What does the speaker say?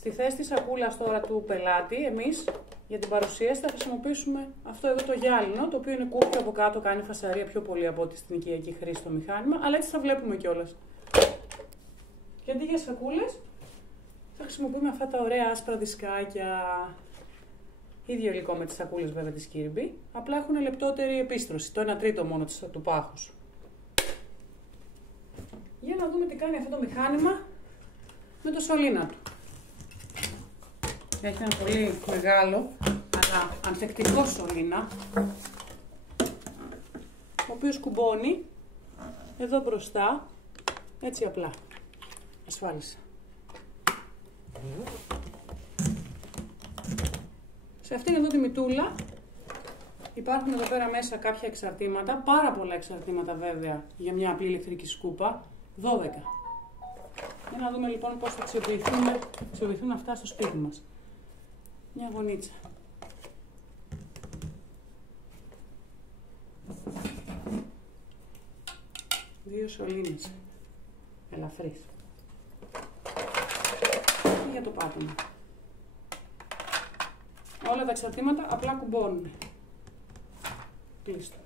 Στη θέση της σακούλας τώρα του πελάτη, εμείς για την παρουσίαση θα χρησιμοποιήσουμε αυτό εδώ το γυάλινο, το οποίο είναι κούφιο από κάτω, κάνει φασαρία πιο πολύ από ό,τι στην οικιακή χρήση το μηχάνημα, αλλά έτσι θα βλέπουμε κιόλας. Και αντί για σακούλες, θα χρησιμοποιούμε αυτά τα ωραία άσπρα δισκάκια. Ίδιο υλικό με τις σακούλες βέβαια της Kirby, απλά έχουν λεπτότερη επίστρωση, το 1/3 μόνο του πάχους. Για να δούμε τι κάνει αυτό το μηχάνημα με το σωλήνα του. Έχει ένα πολύ μεγάλο αλλά ανθεκτικό σωλήνα, ο οποίος κουμπώνει εδώ μπροστά, έτσι απλά. Ασφάλισα. Σε αυτήν εδώ τη μητούλα υπάρχουν εδώ πέρα μέσα κάποια εξαρτήματα, πάρα πολλά εξαρτήματα βέβαια για μια απλή ηλεκτρική σκούπα, 12. Για να δούμε λοιπόν πώς θα αξιοποιηθούν αυτά στο σπίτι μας. Μια γωνίτσα. Δύο σωλήνες. Ελαφρύς. Και για το πάτωμα. Όλα τα εξαρτήματα απλά κουμπώνουν. Κλείστο.